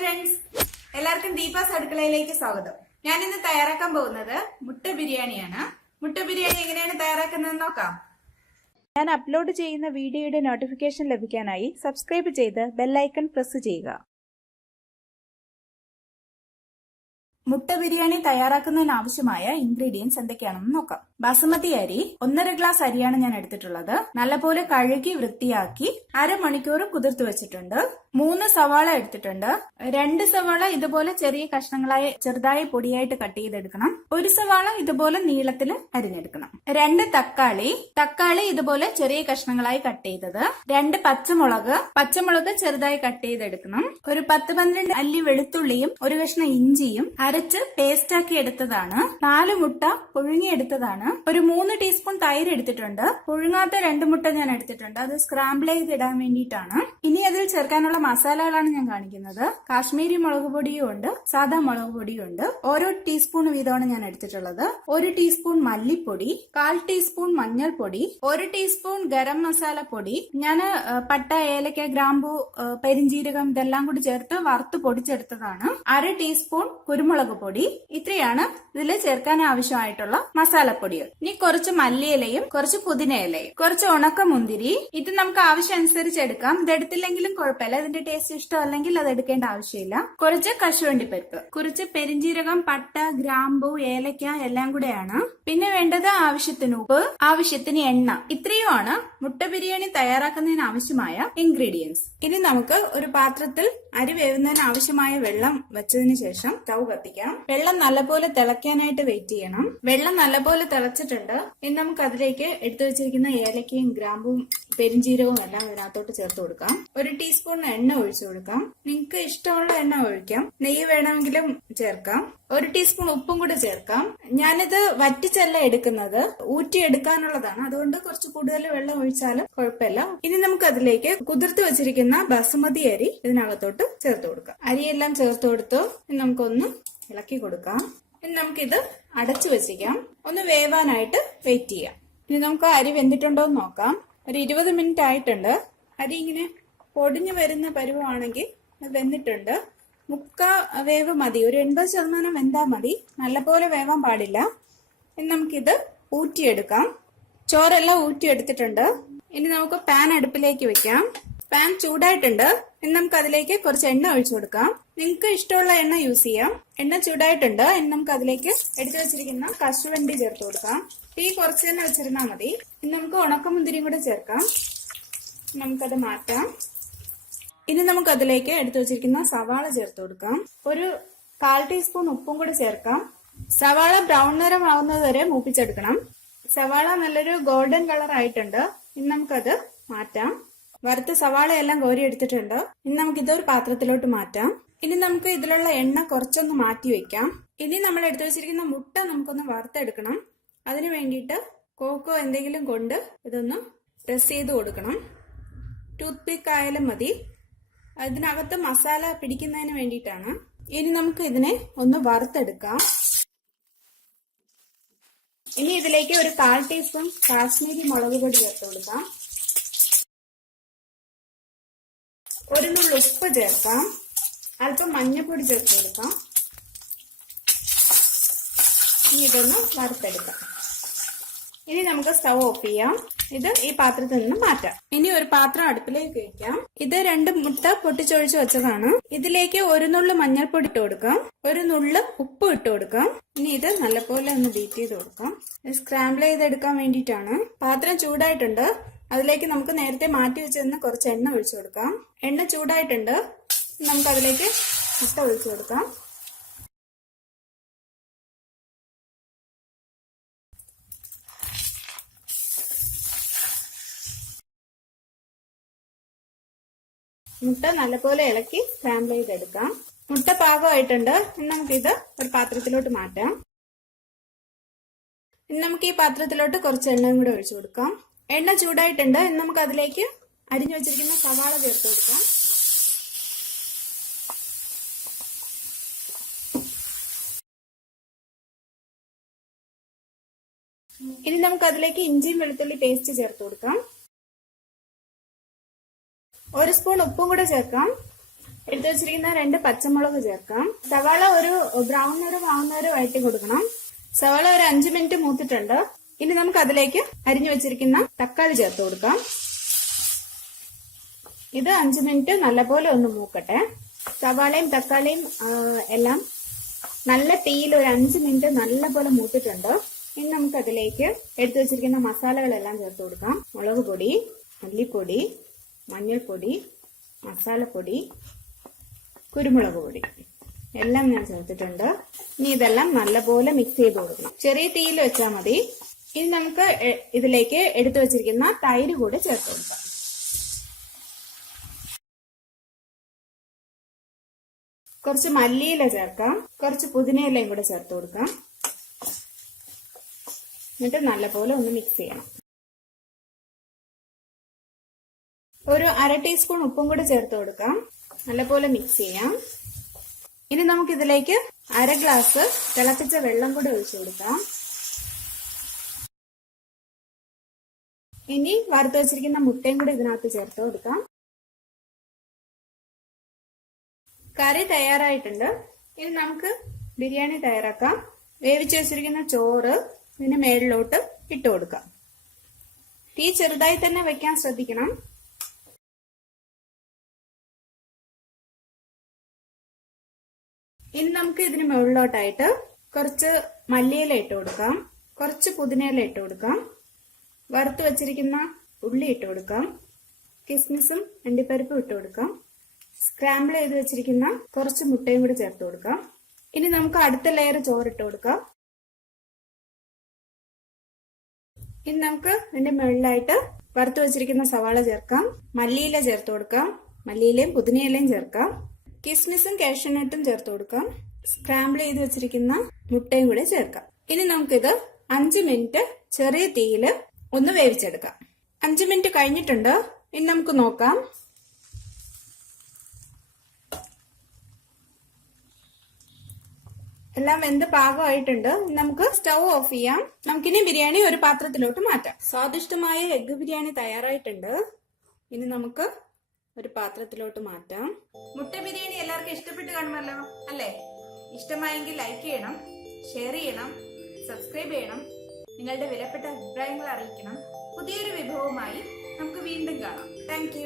Friends, എല്ലാവർക്കും ദീപാസ് അടുക്കളയിലേക്ക് സ്വാഗതം. ഞാൻ ഇന്ന് തയ്യാറാക്കാൻ പോകുന്നത് മുട്ട ബിരിയാണിയാണ്. മുട്ട ബിരിയാണി എങ്ങനെയാണ് തയ്യാറാക്കുന്നതെന്ന് നോക്കാം. ഞാൻ അപ്ലോഡ് ചെയ്യുന്ന വീഡിയോയുടെ നോട്ടിഫിക്കേഷൻ ലഭിക്കാനായി സബ്സ്ക്രൈബ് ചെയ്ത് ബെൽ ഐക്കൺ പ്രസ് ചെയ്യുക. മുട്ട ബിരിയാണി തയ്യാറാക്കുന്നതിന് ആവശ്യമായ ഇൻഗ്രീഡിയൻസ് എന്തൊക്കെയാണെന്ന് നോക്കാം. ബാസുമതി അരി 1.5 ഗ്ലാസ് അരിയാണ് ഞാൻ എടുത്തിട്ടുള്ളത്. നല്ലപോലെ കഴുകി വൃത്തിയാക്കി അരമണിക്കൂർ കുതിർത്ത് വെച്ചിട്ടുണ്ട്. 3 സവാള എടുത്തിട്ടുണ്ട്. 2 സവാള ഇതുപോലെ ചെറിയ കഷ്ണങ്ങളായി ചെറുതായി പൊടിയായിട്ട് കട്ട് ചെയ്തെടുക്കണം. 1 സവാള ഇതുപോലെ നീളത്തിൽ അരിഞ്ഞെടുക്കണം. 2 തക്കാളി ഇതുപോലെ ചെറിയ കഷ്ണങ്ങളായി കട്ട് ചെയ്തത്. 2 പച്ചമുളക് ചെറുതായി കട്ട് ചെയ്തെടുക്കണം. ഒരു 10-12 അല്ലി വെളുത്തുള്ളിയും 1 കഷ്ണം ഇഞ്ചിയും അരച്ച് പേസ്റ്റ് ആക്കി എടുത്തതാണ്. 4 മുട്ട പുഴുങ്ങിയെടുത്തതാണ്. ഒരു 3 ടീസ്പൂൺ തൈര് എടുത്തിട്ടുണ്ട്. പുഴുങ്ങാത്ത 2 മുട്ട ഞാൻ എടുത്തിട്ടുണ്ട്. അത് സ്ക്രാമ്പിൾ ചെയ്ത് ഇടാൻ വേണ്ടിയിട്ടാണ്. ഇനി അതിൽ ചേർക്കാനുള്ള മസാലകളാണ് ഞാൻ കാണിക്കുന്നത്. കാശ്മീരി മുളക് പൊടിയും ഉണ്ട്, സാധാ മുളക് പൊടിയും ഉണ്ട്. ഓരോ ടീസ്പൂൺ വീതമാണ് ഞാൻ എടുത്തിട്ടുള്ളത്. 1 ടീസ്പൂൺ മല്ലിപ്പൊടി, 1/4 ടീസ്പൂൺ മഞ്ഞൾപ്പൊടി, 1 ടീസ്പൂൺ ഗരം മസാല പൊടി. ഞാൻ പട്ട, ഏലക്ക, ഗ്രാമ്പു, പെരിഞ്ജീരകം ഇതെല്ലാം കൂടി ചേർത്ത് വറുത്ത് പൊടിച്ചെടുത്തതാണ്. 1/2 ടീസ്പൂൺ കുരുമുളക് പൊടി. ഇത്രയാണ് ഇതിൽ ചേർക്കാൻ ആവശ്യമായിട്ടുള്ള മസാലപ്പൊടികൾ. ഇനി കുറച്ച് മല്ലിയിലയും കുറച്ച് പുതിന ഇലയും കുറച്ച് ഉണക്കമുന്തിരി. ഇത് നമുക്ക് ആവശ്യമനുസരിച്ച് എടുക്കാം. ഇത് എടുത്തില്ലെങ്കിലും കുഴപ്പമില്ല. ഇതിന്റെ ടേസ്റ്റ് ഇഷ്ടമല്ലെങ്കിൽ അത് എടുക്കേണ്ട ആവശ്യമില്ല. കുറച്ച് കശുവണ്ടിപ്പരിപ്പ്, കുറച്ച് പെരിഞ്ജീരകം, പട്ട, ഗ്രാമ്പു, ഏലക്ക എല്ലാം കൂടെയാണ്. പിന്നെ വേണ്ടത് ആവശ്യത്തിന് ഉപ്പ്, ആവശ്യത്തിന് എണ്ണ. ഇത്രയുമാണ് മുട്ട ബിരിയാണി തയ്യാറാക്കുന്നതിന് ആവശ്യമായ ഇൻഗ്രീഡിയൻസ്. ഇനി നമുക്ക് ഒരു പാത്രത്തിൽ അരി വേവുന്നതിന് ആവശ്യമായ വെള്ളം വെച്ചതിന് ശേഷം സ്റ്റൗ കത്തിക്കാം. വെള്ളം നല്ലപോലെ തിളയ്ക്കാനായിട്ട് വെയിറ്റ് ചെയ്യണം. വെള്ളം നല്ലപോലെ തിളച്ചിട്ടുണ്ട്. ഇനി നമുക്ക് അതിലേക്ക് എടുത്തു വെച്ചിരിക്കുന്ന ഏലക്കയും ഗ്രാമ്പും പെരിഞ്ജീരകവും എല്ലാം ഇതിനകത്തോട്ട് ചേർത്ത് കൊടുക്കാം. 1 ടീസ്പൂൺ എണ്ണ ഒഴിച്ചു കൊടുക്കാം. നിങ്ങൾക്ക് ഇഷ്ടമുള്ള എണ്ണ ഒഴിക്കാം. നെയ്യ് വേണമെങ്കിലും ചേർക്കാം. 1 ടീസ്പൂൺ ഉപ്പും കൂടെ ചേർക്കാം. ഞാനിത് വറ്റിച്ചല്ല എടുക്കുന്നത്, ഊറ്റിയെടുക്കാനുള്ളതാണ്. അതുകൊണ്ട് കുറച്ച് കൂടുതൽ വെള്ളം ഒഴിച്ചാലും കുഴപ്പമില്ല. ഇനി നമുക്ക് അതിലേക്ക് കുതിർത്ത് വെച്ചിരിക്കുന്ന ബസുമതി അരി ഇതിനകത്തോട്ട് ചേർത്ത് കൊടുക്കാം. അരിയെല്ലാം ചേർത്ത് കൊടുത്തു. ഇനി നമുക്കൊന്ന് ഇളക്കി കൊടുക്കാം. ഇനി നമുക്കിത് അടച്ചു വെച്ചിരിക്കാം. ഒന്ന് വേവാനായിട്ട് വെയിറ്റ് ചെയ്യാം. ഇനി നമുക്ക് അരി വെന്തിട്ടുണ്ടോ എന്ന് നോക്കാം. ഒരു 20 മിനിറ്റ് ആയിട്ടുണ്ട്. അരി ഇങ്ങനെ പൊടിഞ്ഞു വരുന്ന പരുവാണെങ്കിൽ വെന്തിട്ടുണ്ട്. 3/4 വേവ് മതി. ഒരു 80% വെന്താൽ മതി. നല്ലപോലെ വേവാൻ പാടില്ല. ഇനി നമുക്കിത് ഊറ്റിയെടുക്കാം. ചോറെല്ലാം ഊറ്റിയെടുത്തിട്ടുണ്ട്. ഇനി നമുക്ക് പാൻ അടുപ്പിലേക്ക് വെക്കാം. പാൻ ചൂടായിട്ടുണ്ട്. ഇനി നമുക്ക് അതിലേക്ക് കുറച്ച് എണ്ണ ഒഴിച്ചു കൊടുക്കാം. നിങ്ങൾക്ക് ഇഷ്ടമുള്ള എണ്ണ യൂസ് ചെയ്യാം. എണ്ണ ചൂടായിട്ടുണ്ട്. ഇനി നമുക്ക് അതിലേക്ക് എടുത്തു വെച്ചിരിക്കുന്ന കശുവണ്ടി ചേർത്ത് കൊടുക്കാം. തീ കുറച്ച് തന്നെ വെച്ചിരുന്നാൽ മതി. ഇനി നമുക്ക് ഉണക്കമുന്തിരിയും കൂടെ ചേർക്കാം. നമുക്കത് മാറ്റാം. ഇനി നമുക്ക് അതിലേക്ക് എടുത്തു വെച്ചിരിക്കുന്ന സവാള ചേർത്ത് കൊടുക്കാം. ഒരു 1/4 ടീസ്പൂൺ ഉപ്പും കൂടെ ചേർക്കാം. സവാള ബ്രൗൺ നിറം ആവുന്നത് വരെ മൂപ്പിച്ചെടുക്കണം. സവാള നല്ലൊരു ഗോൾഡൻ കളർ ആയിട്ടുണ്ട്. ഇനി നമുക്കത് മാറ്റാം. വറുത്ത സവാളയെല്ലാം കോരി എടുത്തിട്ടുണ്ട്. ഇനി നമുക്കിത് ഒരു പാത്രത്തിലോട്ട് മാറ്റാം. ഇനി നമുക്ക് ഇതിലുള്ള എണ്ണ കുറച്ചൊന്ന് മാറ്റി വെക്കാം. ഇനി നമ്മൾ എടുത്തു വെച്ചിരിക്കുന്ന മുട്ട നമുക്കൊന്ന് വറുത്തെടുക്കണം. അതിന് വേണ്ടിയിട്ട് കോക്കോ എന്തെങ്കിലും കൊണ്ട് ഇതൊന്ന് പ്രസ് ചെയ്ത് കൊടുക്കണം. ടൂത്ത് പിക്ക് ആയാലും മതി. അതിനകത്ത് മസാല പിടിക്കുന്നതിന് വേണ്ടിയിട്ടാണ്. ഇനി നമുക്ക് ഇതിനെ ഒന്ന് വറുത്തെടുക്കാം. ഇനി ഇതിലേക്ക് ഒരു 1/4 ടീസ്പൂൺ കാശ്മീരി മുളക് പൊടി ചേർത്ത് കൊടുക്കാം. ഒരു നുള്ളു ഉപ്പ് ചേർക്കാം. അല്പം മഞ്ഞൾപ്പൊടി ചേർത്ത് കൊടുക്കാം. ഇനി ഇതൊന്ന് വറുത്തെടുക്കാം. ഇനി നമുക്ക് സ്റ്റൗ ഓഫ് ചെയ്യാം. ഇത് ഈ പാത്രത്തിൽ നിന്ന് മാറ്റാം. ഇനി ഒരു പാത്രം അടുപ്പിലേക്ക് വെക്കാം. ഇത് 2 മുട്ട പൊട്ടിച്ചൊഴിച്ച് വെച്ചതാണ്. ഇതിലേക്ക് 1 നുള്ളു മഞ്ഞൾപ്പൊടി ഇട്ട് കൊടുക്കാം. 1 നുള്ളു ഉപ്പ് ഇട്ട് കൊടുക്കാം. ഇനി ഇത് നല്ലപോലെ ഒന്ന് ബീറ്റ് ചെയ്ത് കൊടുക്കാം. സ്ക്രാമ്പിൾ ചെയ്തെടുക്കാൻ വേണ്ടിയിട്ടാണ്. പാത്രം ചൂടായിട്ടുണ്ട്. അതിലേക്ക് നമുക്ക് നേരത്തെ മാറ്റി വെച്ചിരുന്ന കുറച്ച് എണ്ണ ഒഴിച്ചു കൊടുക്കാം. എണ്ണ ചൂടായിട്ടുണ്ട്. നമുക്ക് അതിലേക്ക് മുട്ട ഒഴിച്ചു കൊടുക്കാം. മുട്ട നല്ലപോലെ ഇളക്കി സ്ക്രാമ്പിൾ ചെയ്തെടുക്കാം. മുട്ട പാകമായിട്ടുണ്ട്. ഇനി നമുക്കിത് ഒരു പാത്രത്തിലോട്ട് മാറ്റാം. ഇനി നമുക്ക് ഈ പാത്രത്തിലോട്ട് കുറച്ച് എണ്ണയും കൂടെ ഒഴിച്ചു കൊടുക്കാം. എണ്ണ ചൂടായിട്ടുണ്ട്. ഇനി നമുക്ക് അതിലേക്ക് അരിഞ്ഞു വെച്ചിരിക്കുന്ന സവാള ചേർത്ത് കൊടുക്കാം. ഇനി നമുക്ക് അതിലേക്ക് ഇഞ്ചിയും വെളുത്തുള്ളി പേസ്റ്റ് ചേർത്ത് കൊടുക്കാം. 1 സ്പൂൺ ഉപ്പും കൂടെ ചേർക്കാം. എടുത്തു വെച്ചിരിക്കുന്ന 2 പച്ചമുളക് ചേർക്കാം. സവാള ഒരു ബ്രൗൺ നിറം ആവുന്നവരെ വഴറ്റി കൊടുക്കണം. സവാള ഒരു 5 മിനിറ്റ് മൂത്തിട്ടുണ്ട്. ഇനി നമുക്ക് അതിലേക്ക് അരിഞ്ഞു വെച്ചിരിക്കുന്ന തക്കാളി ചേർത്ത് കൊടുക്കാം. ഇത് 5 മിനിറ്റ് നല്ലപോലെ ഒന്ന് മൂക്കട്ടെ. സവാളയും തക്കാളിയും എല്ലാം നല്ല തീയിൽ ഒരു 5 മിനിറ്റ് നല്ലപോലെ മൂത്തിട്ടുണ്ട്. ഇനി നമുക്ക് അതിലേക്ക് എടുത്തു വെച്ചിരിക്കുന്ന മസാലകളെല്ലാം ചേർത്ത് കൊടുക്കാം. മുളക് പൊടി, മല്ലിപ്പൊടി, മഞ്ഞൾപ്പൊടി, മസാലപ്പൊടി, കുരുമുളക് പൊടി എല്ലാം ഞാൻ ചേർത്തിട്ടുണ്ട്. ഇനി ഇതെല്ലാം നല്ലപോലെ മിക്സ് ചെയ്ത് കൊടുക്കണം. ചെറിയ തീയിൽ വെച്ചാൽ മതി. ഇനി നമുക്ക് ഇതിലേക്ക് എടുത്തു വെച്ചിരിക്കുന്ന തൈര് കൂടി ചേർത്ത് കൊടുക്കാം. കുറച്ച് മല്ലിയില ചേർക്കാം. കുറച്ച് പുതിനയിലയും കൂടെ ചേർത്ത് കൊടുക്കാം. എന്നിട്ട് നല്ലപോലെ ഒന്ന് മിക്സ് ചെയ്യണം. ഒരു 1/2 ടീസ്പൂൺ ഉപ്പും കൂടെ ചേർത്ത് കൊടുക്കാം. നല്ലപോലെ മിക്സ് ചെയ്യാം. ഇനി നമുക്ക് ഇതിലേക്ക് 1/2 ഗ്ലാസ് തിളപ്പിച്ച വെള്ളം കൂടെ ഒഴിച്ചു കൊടുക്കാം. ഇനി വറുത്ത് വെച്ചിരിക്കുന്ന മുട്ടയും കൂടെ ഇതിനകത്ത് ചേർത്ത് കൊടുക്കാം. കറി തയ്യാറായിട്ടുണ്ട്. ഇനി നമുക്ക് ബിരിയാണി തയ്യാറാക്കാം. വേവിച്ച് വെച്ചിരിക്കുന്ന ചോറ് ഇതിന് മേളിലോട്ട് ഇട്ട് കൊടുക്കാം. തീ ചെറുതായി തന്നെ വെക്കാൻ ശ്രദ്ധിക്കണം. ഇനി നമുക്ക് ഇതിന് മുകളിലോട്ടായിട്ട് കുറച്ച് മല്ലിയില ഇട്ട് കൊടുക്കാം. കുറച്ച് പുതിനയില ഇട്ട് കൊടുക്കാം. വറുത്ത് വെച്ചിരിക്കുന്ന ഉള്ളി ഇട്ട് കൊടുക്കാം. കിസ്മിസും അണ്ടിപ്പരിപ്പും ഇട്ട് കൊടുക്കാം. സ്ക്രാമ്പിൾ ചെയ്ത് വെച്ചിരിക്കുന്ന കുറച്ച് മുട്ടയും കൂടി ചേർത്ത് കൊടുക്കാം. ഇനി നമുക്ക് അടുത്ത ലെയർ ചോറിട്ട് കൊടുക്കാം. ഇനി നമുക്ക് ഇതിന്റെ മുകളിലായിട്ട് വറുത്ത് വെച്ചിരിക്കുന്ന സവാള ചേർക്കാം. മല്ലിയില ചേർത്ത് കൊടുക്കാം. മല്ലിയിലയും പുതിനയിലയും ചേർക്കാം. കിസ്മിസും കാഷ്യൂനട്ടും ചേർത്ത് കൊടുക്കാം. സ്ക്രാമ്പിൾ ചെയ്ത് വെച്ചിരിക്കുന്ന മുട്ടയും കൂടെ ചേർക്കാം. ഇനി നമുക്കിത് 5 മിനിറ്റ് ചെറിയ തീയിൽ ഒന്ന് വേവിച്ചെടുക്കാം. 5 മിനിറ്റ് കഴിഞ്ഞിട്ടുണ്ട്. ഇനി നമുക്ക് നോക്കാം. എല്ലാം വെന്ത് പാകമായിട്ടുണ്ട്. നമുക്ക് സ്റ്റൗ ഓഫ് ചെയ്യാം. നമുക്കിനി ബിരിയാണി ഒരു പാത്രത്തിലോട്ട് മാറ്റാം. സ്വാദിഷ്ടമായ എഗ് ബിരിയാണി തയ്യാറായിട്ടുണ്ട്. ഇനി നമുക്ക് ഒരു പാത്രത്തിലോട്ട് മാറ്റാം. മുട്ട ബിരിയാണി എല്ലാവർക്കും ഇഷ്ടപ്പെട്ട് കാണുമല്ലോ അല്ലേ? ഇഷ്ടമായെങ്കിൽ ലൈക്ക് ചെയ്യണം, ഷെയർ ചെയ്യണം, സബ്സ്ക്രൈബ് ചെയ്യണം. നിങ്ങളുടെ വിലപ്പെട്ട അഭിപ്രായങ്ങൾ അറിയിക്കണം. പുതിയൊരു വിഭവവുമായി നമുക്ക് വീണ്ടും കാണാം. താങ്ക്